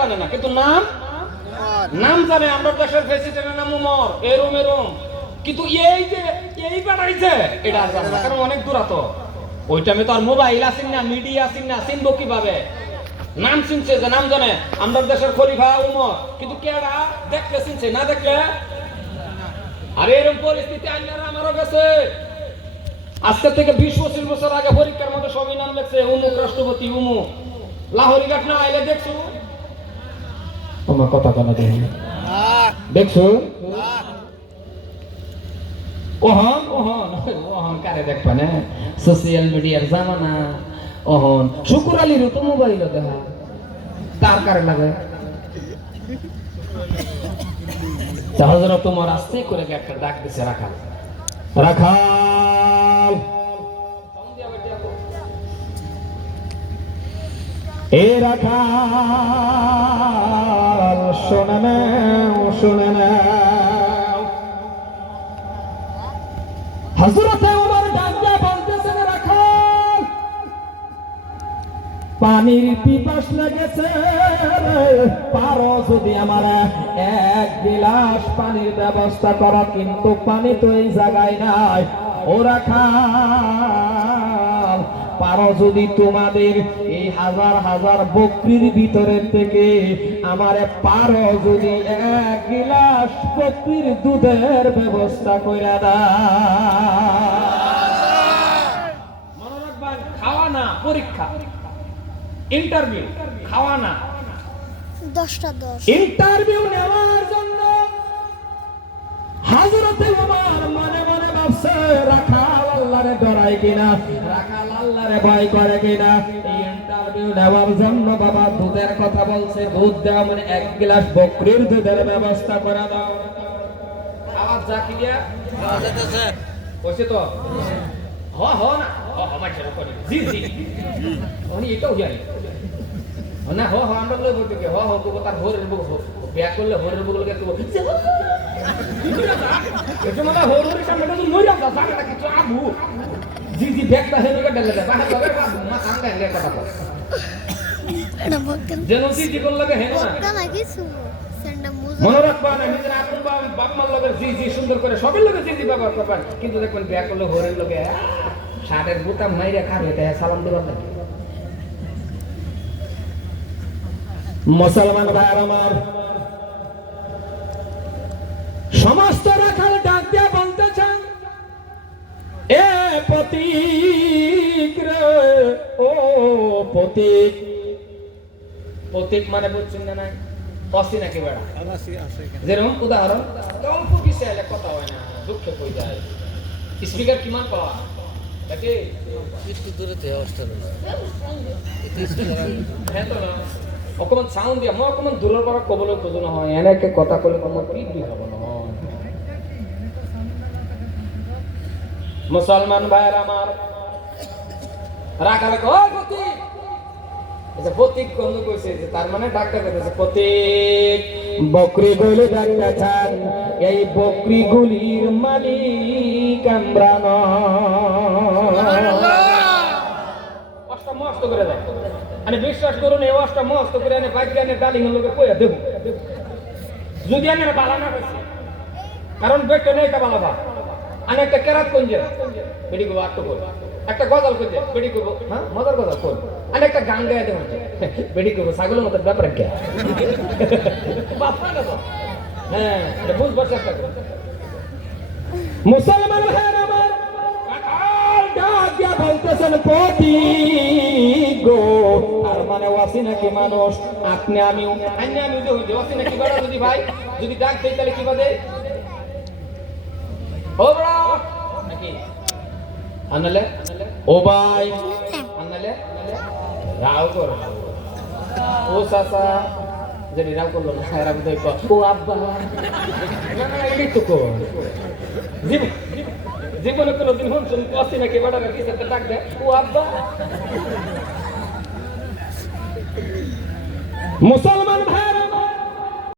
জানে না কিন্তু নাম আমরা দেশের খলিফা উমর। কিন্তু কেডা দেখলে চিনছে, না দেখলে? আর এরকম পরিস্থিতি আমারও গেছে। আজকে থেকে বিশ পঁচিশ বছর আগে পরীক্ষার মধ্যে সবই নাম লেখছে, উমুক রাষ্ট্রপতি, উমুক। লাহোরি ঘটনা আইলে দেখছ? তোমার কথা কেন দেখি দেখছ? ওহন ওহন ওহন, কারে দেখবা না? সোশ্যাল মিডিয়ার জামানা, ওহন। শুকুর আলীর তো মোবাইল দেখা। তার কারে লাগে? তাহলে তোমার আস্তে করে একটা ডাক দিছে রাখাল। রাখাল! এ রাখাল! শোনে নাও শোনে নাও। হজরতে ওমর রাখাল, পানির পিপাস লেগেছে পারো যদি আমার এক গিলাস পানির ব্যবস্থা করা, কিন্তু পানি তো এই জায়গায় নাই। ও রাখাল পারো যদি তোমাদের এই হাজার হাজার বকরির ভিতরের থেকে আমারে পারো যদি এক গিলাস বকরির দুধের ব্যবস্থা করে দাও। মনে রাখবেন খাওয়া না পরীক্ষা। ইন্টারভিউ খাওয়া না। দশটা দশ। ইন্টারভিউ নেওয়ার জন্য হাজরতে ওমর মনে মনে ভাবছে রাখাল আল্লাহরে ডরাই কিনা? রাখাল আল্লাহরে ভয় করে কিনা? ইন্টারভিউ নেওয়ার জন্য বাবা দুধের কথা বলছে, দুধ দেওয়া মানে এক গ্লাস বকরির দুধের ব্যবস্থা করে দাও। তো? হ হ না। হ করে। জি জি। উনি এটাও জানি না, হ আমরা বলে বলতে হ হ তার বুক করলে বুক তো এটা মানে হোর হোরের সামনে তো মইরা যা জায়গাটা কিছু আবু? জি ব্যাগটা হেলে গেলে দেবে বাহার লগে মা সামনে হেলে কথা বল এটা যেন লাগে হেলে শুনো মনে নিজের আপন বা- বাপ মার লগে জি জি সুন্দর করে সবের লগে জি জি ব্যবহার করবেন কিন্তু দেখবেন বিয়া করলে হোরের লগে শার্টের বুতাম নাই রে খাবে তাই সালাম মুসলমান ভাইয়ার আমার সমস্ত রাখাল প্রতীক প্রতীক মানে বুঝছেন না নাই? অসি নাকি বেড়া যেরকম উদাহরণ অল্প বিষয় এলে কথা হয় না দুঃখে কই যায়। স্পিকার কিমান পাওয়া? তাকে হ্যাঁ তো না। অকমান সাউন্ড দিয়া মই অকমান দূৰৰ পৰা ক'বলৈ খোজো নহয় এনেকে কথা ক'লে মই কি বুলি ভাব নহয়। মুছলমান আমার রাখা রাখা ও প্রতীক আচ্ছা তার মানে ডাক্তার কইছে প্রতীক। বকরি গুলি ডাক্তার চান এই বকরি গুলির মালিক আমরা নয়। অষ্ট মস্ত করে দেয় আমি বিশ্বাস করুন এই অষ্ট মস্ত করে এনে বাইক গানে ডালিং লোকে কইয়া দেব। যদি আমি বালা না হয়েছে কারণ বেটে নেই এটা বালাবা আমি একটা কেরাত কঞ্জে বেড়ি করব আটটো কর একটা গজাল কইতে বেড়ি হ্যাঁ? মজার গজাল কর আমি একটা গান গাইতে হচ্ছে বেড়ি ছাগলের মতো ব্যাপার কে? বাপা না হ্যাঁ এটা বুঝবার চেষ্টা করো। মুসলমান ভাইয়ের আমার ডাক দিয়া বলতেছেন পতি গো আর মানে ওয়াসি নাকি মানুষ? আপনি আমি আইনে আমি যে হইছে ওয়াসি নাকি বড় যদি ভাই? যদি ডাক দেই তাহলে কি বাদে ও বড় নাকি রাও কর ও সাসা যদি রাও করল না রাও দই ও আব্বা না না এটাই তো কর জীবন জীবনে কোনোদিন শুনছেন কষি নাকি বেড়া নাকি সেটা ডাক দেয় ও আব্বা মুসলমান ভাই